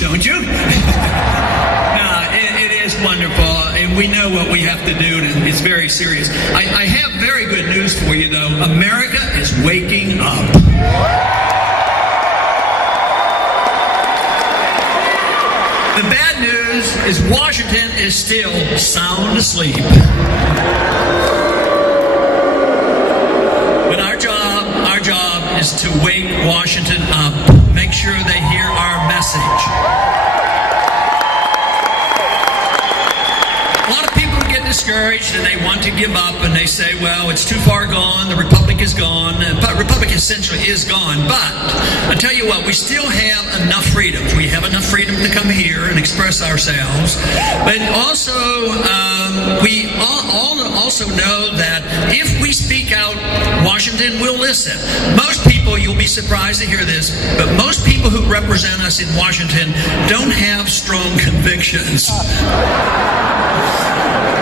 speech, don't you? It is wonderful, and we know what we have to do, and it's very serious. I have very good news for you, though. America is waking up. The bad news is Washington is still sound asleep. But our job is to wake Washington up. Make sure they hear our message. A lot of people get discouraged and they want to give up and they say, well, it's too far gone, the Republic is gone. The Republic essentially is gone. But I tell you what, we still have enough freedoms. We have enough freedom to come here and express ourselves. But also, we also know that if we speak out, Washington will listen. Most people, you'll be surprised to hear this, but most people who represent us in Washington don't have strong convictions.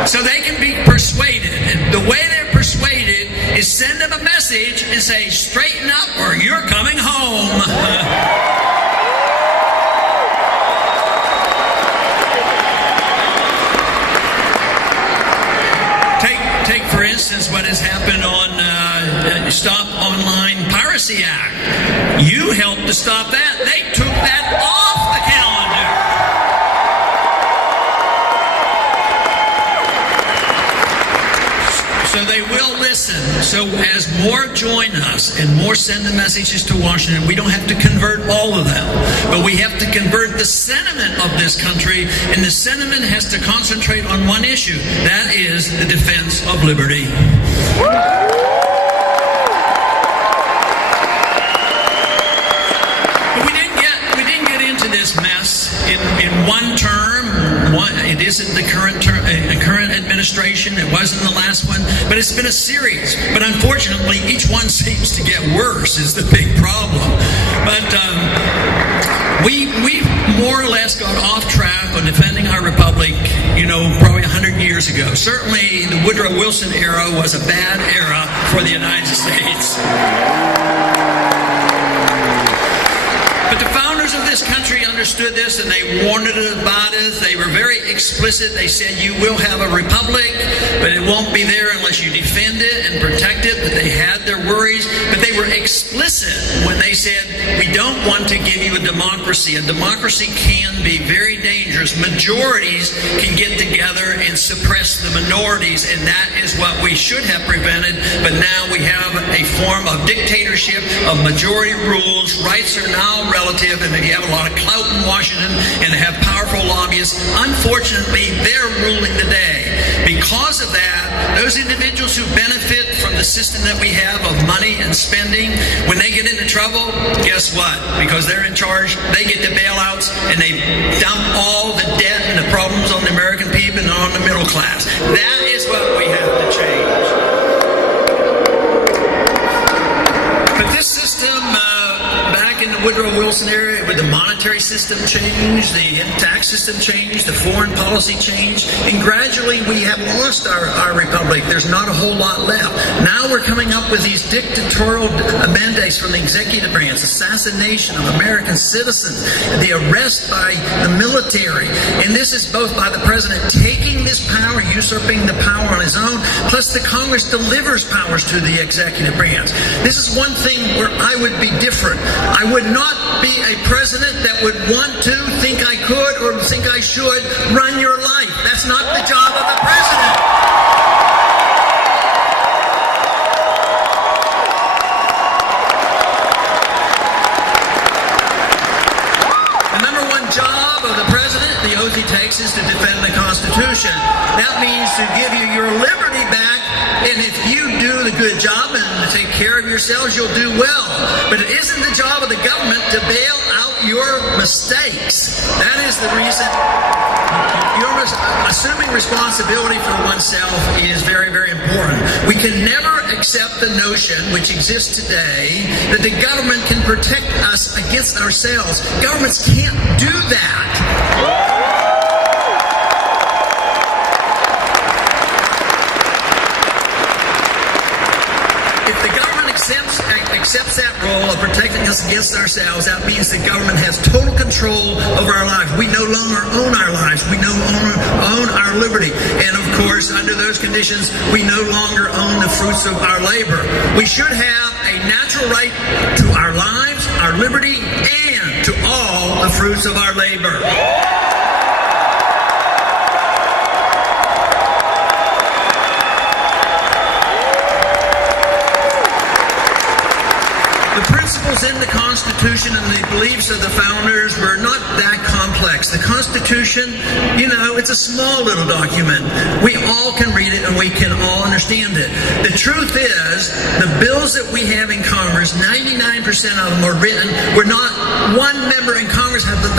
So they can be persuaded. And the way they're persuaded is send them a message and say, straighten up or you're coming home. Take for instance, what has happened on Stop Online Piracy Act. You helped to stop that. They took that off the calendar. So they will listen. So as more join us and more send the messages to Washington, we don't have to convert all of them. But we have to convert the sentiment of this country, and the sentiment has to concentrate on one issue. That is the defense of liberty. But we didn't get into this mess in one term. It isn't the current administration. It wasn't the last one. But it's been a series. But unfortunately, each one seems to get worse is the big problem. But we more or less got off track on defending our republic, probably 100 years ago. Certainly, the Woodrow Wilson era was a bad era for the United States. But the founders of this country understood this and they warned us about it. They were very explicit. They said, you will have a republic, but it won't be there unless you defend it and protect it. But they had their worries. But they were explicit when they said, we don't want to give you a democracy. A democracy can be very dangerous. Majorities can get together and suppress the minorities, and that is what we should have prevented. But now we have a form of dictatorship, of majority rules. Rights are now relative, and you have a lot of clout in Washington and they have powerful lobbyists. Unfortunately, they're ruling the day. Because of that, those individuals who benefit from the system that we have of money and spending, when they get into trouble, guess what? Because they're in charge, they get the bailouts and they dump all the debt and the problems on the American people and on the middle class. That is what we have to change. But this system, back in the Woodrow Wilson era, with the monetary system changed, the tax system changed, the foreign policy changed, and gradually we have lost our republic. There's not a whole lot left. Now we're coming up with these dictatorial mandates from the executive branch, assassination of American citizens, the arrest by the military, and this is both by the president taking this power, usurping the power on his own, plus the Congress delivers powers to the executive branch. This is one thing where I would be different. I would not be a president that would want to, think I could, or think I should run your life. That's not the job of a president. The number one job of the president, the oath he takes, is to defend the Constitution. That means to give you your liberty back, and if you do the good job and take care of yourselves, you'll do well. But it isn't the job of the government to bail out your mistakes. That is the reason. Assuming responsibility for oneself is very, very important. We can never accept the notion, which exists today, that the government can protect us against ourselves. Governments can't do that. accepts that role of protecting us against ourselves, that means the government has total control over our lives. We no longer own our lives. We no longer own our liberty. And of course, under those conditions, we no longer own the fruits of our labor. We should have a natural right to our lives, our liberty, and to all the fruits of our labor. The principles in the Constitution and the beliefs of the founders were not that complex. The Constitution, it's a small little document. We all can read it and we can all understand it. The truth is, the bills that we have in Congress, 99% of them are written where not one member in Congress has the